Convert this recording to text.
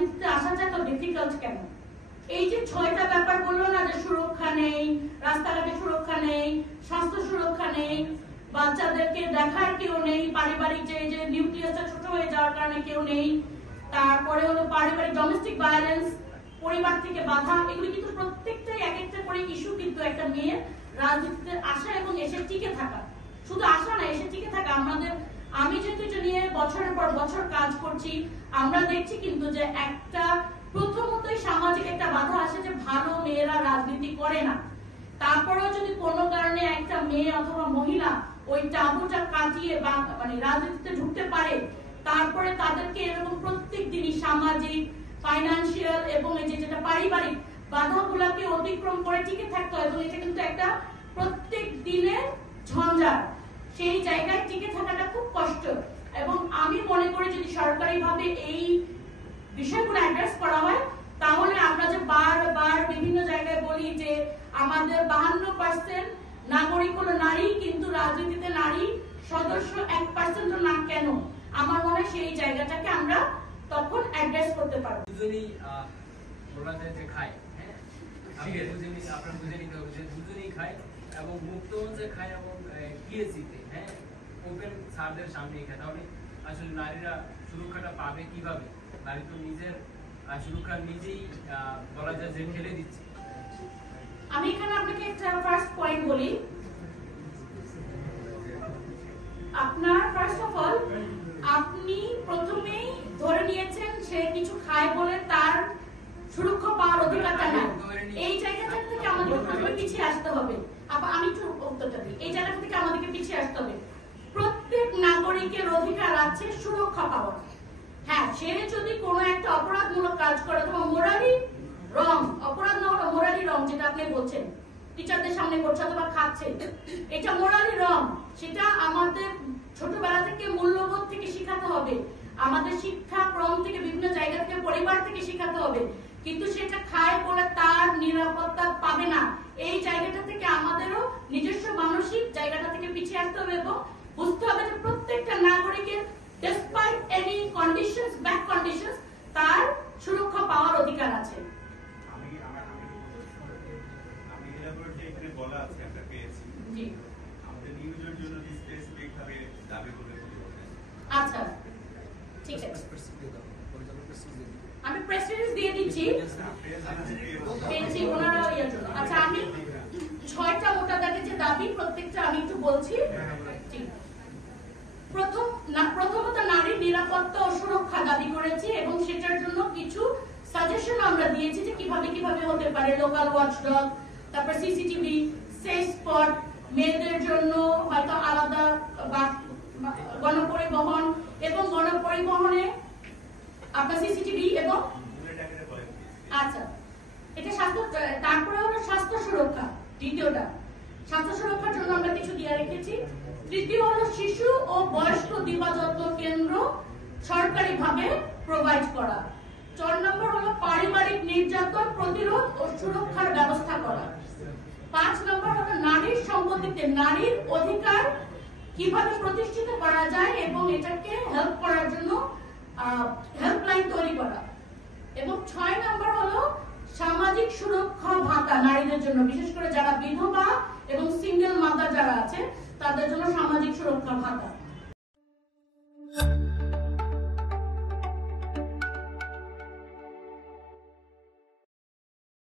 রাজনীতিতে আসাটা এত ডিফিকাল্ট কেন? এই যে 6টা ব্যাপার বললো না, যে সুরক্ষা নেই, রাস্তাঘাটে সুরক্ষা নেই, স্বাস্থ্য সুরক্ষা নেই, বাচ্চাদেরকে দেখার কেউ নেই, পারিবারিক যে নিউক্লিয়াসটা ছোট হয়ে যাওয়ার কারণে কেউ নেই, তারপরে হলো পারিবারিক ডোমেস্টিক ভায়োলেন্স, পরিবার থেকে বাধা, এগুলো কিন্তু প্রত্যেকটাই এক একটা করে ইস্যু কিন্তু একটা মেয়ের রাজনীতিতে আসা এবং এসে টিকে থাকা, শুধু আসা না, এসে টিকে থাকা। আমি যেহেতু এটা নিয়ে বছরের পর বছর কাজ করছি, আমরা দেখছি কিন্তু যে একটা প্রথমতই সামাজিক একটা বাধা আসে যে ভালো মেয়েরা রাজনীতি করে না। তারপরেও যদি কোনো কারণে একটা মেয়ে অথবা মহিলা ওই টাবুটা কাটিয়ে বা মানে রাজনীতিতে ঢুকতে পারে, তারপরে তাদেরকে এরকম প্রত্যেক দিনই সামাজিক, ফাইনান্সিয়াল এবং এই যেটা পারিবারিক বাধাগুলোকে অতিক্রম করে টিকে থাকতে হয়, এবং এটা কিন্তু একটা প্রত্যেক দিনের ঝঞ্ঝাট। সেই জায়গায় টিকে থাকাটা খুব কষ্ট, এবং আমি মনে করি যদি সরকারিভাবে এই বিষয়গুলো অ্যাড্রেস করা হয়, তাহলে আমরা যে বারবার বিভিন্ন জায়গায় বলি যে আমাদের 52% নাগরিক হলো নারী, কিন্তু রাজনীতিতে নারী সদস্য 1% না কেন, আমার মনে হয় সেই জায়গাটাকে আমরা তখন অ্যাড্রেস করতে পারবো। দুজনেই বলা যায় যে খায়, হ্যাঁ, আপনারা বুঝে নিতে হবে যে দুজনেই খায়, এবং মুক্ত মঞ্চে খায় এবং পিএসসিতে, হ্যাঁ, ওপেন স্যারদের সামনেই খায়। তাহলে আসলে নারীরা সুরক্ষাটা পাবে কিভাবে? নারী তো নিজের সুরক্ষা নিজেই বলা যায় যে ফেলে দিচ্ছে। আমি এখানে আপনাকে একটা ফার্স্ট পয়েন্ট বলি। আপনার ফার্স্ট অফ অল আপনি প্রথমেই ধরে নিয়েছেন সে কিছু খায় বলে তার সুরক্ষা পাওয়ার অধিকারটা নাই। এই জায়গাটা থেকে আমাদের প্রথমে পিছিয়ে আসতে হবে। আমি একটু উত্তরটা দিই। এই জায়গা থেকে আমাদেরকে পিছিয়ে আসতে হবে। প্রত্যেক নাগরিকের অধিকার আছে সুরক্ষা পাওয়ার। হ্যাঁ, সে যদি কোনো একটা অপরাধমূলক কাজ করে অথবা মোরালি রং, অপরাধ না হলো মোরালি রং, যেটা আপনি বলছেন টিচারদের সামনে করছে অথবা খাচ্ছে, এটা মোরালি রং। সেটা আমাদের ছোটবেলা থেকে মূল্যবোধ থেকে শিখাতে হবে, আমাদের শিক্ষাক্রম থেকে বিভিন্ন জায়গা থেকে পরিবার থেকে শিখাতে হবে। কিন্তু সেটা খায় বলে তার নিরাপত্তা পাবে না, এই জায়গাটা থেকে আমাদেরও নিজস্ব মানসিক জায়গাটা থেকে পিছিয়ে আসতে হবে, এবং বুঝতে হবে যে প্রত্যেকটা নাগরিকের despite any conditions, back conditions, তার সুরক্ষা পাওয়ার অধিকার আছে। আচ্ছা, ঠিক আছে, আমি প্রেস রিলিজ দিয়ে দিচ্ছি। আচ্ছা, আমি 6টা মোটা দাগে যে দাবি প্রত্যেকটা আমি একটু বলছি। প্রথমত নারীর নিরাপত্তা ও সুরক্ষা দাবি করেছি, এবং সেটার জন্য কিছু সাজেশন আমরা দিয়েছি যে কিভাবে হতে পারে। লোকাল ওয়াচডগ, তারপর সিসিটিভি, সেফ স্পট, মেয়েদের জন্য হয়তো আলাদা গণপরিবহন, এবং গণপরিবহনে আপনার সিসিটিভি, এবং আচ্ছা এটা স্বাস্থ্য, তারপরে হলো স্বাস্থ্য সুরক্ষা। দ্বিতীয়টা স্বাস্থ্য সুরক্ষার জন্য আমরা কিছু দিয়ে রেখেছি। তৃতীয় হলো শিশু ও বয়স্ক দিবা যত্ন কেন্দ্র সরকারিভাবে প্রোভাইড করা। 4 নম্বর হলো পারিবারিক নির্যাতন প্রতিরোধ ও সুরক্ষার ব্যবস্থা করা। 5 নম্বর হলো নারীর সম্পত্তিতে নারীর অধিকার কিভাবে প্রতিষ্ঠিত করা যায় এবং এটাকে হেল্প করার জন্য হেল্পলাইন তৈরি করা। এবং 6 নম্বর হলো সামাজিক সুরক্ষা ভাতা নারীদের জন্য, বিশেষ করে যারা বিধবা এবং সিঙ্গেল মাদার যারা আছে তাদের জন্য সামাজিক সুরক্ষা ভাতা।